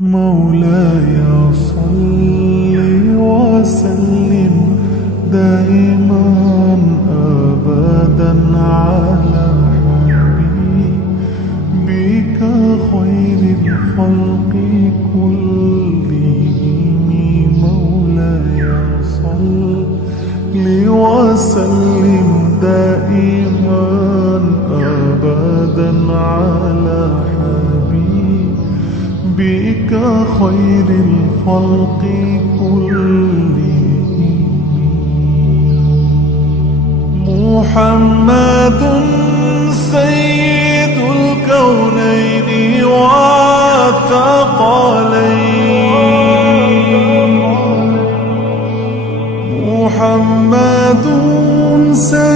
مولاي صل وسلم دائما أبدا على حبيبك خير الخلق كلهم. مولاي صل وسلم دائما أبدا على حبيبك خير الخلق كلهم. محمد سيد الكونين والثقلين. محمد سيد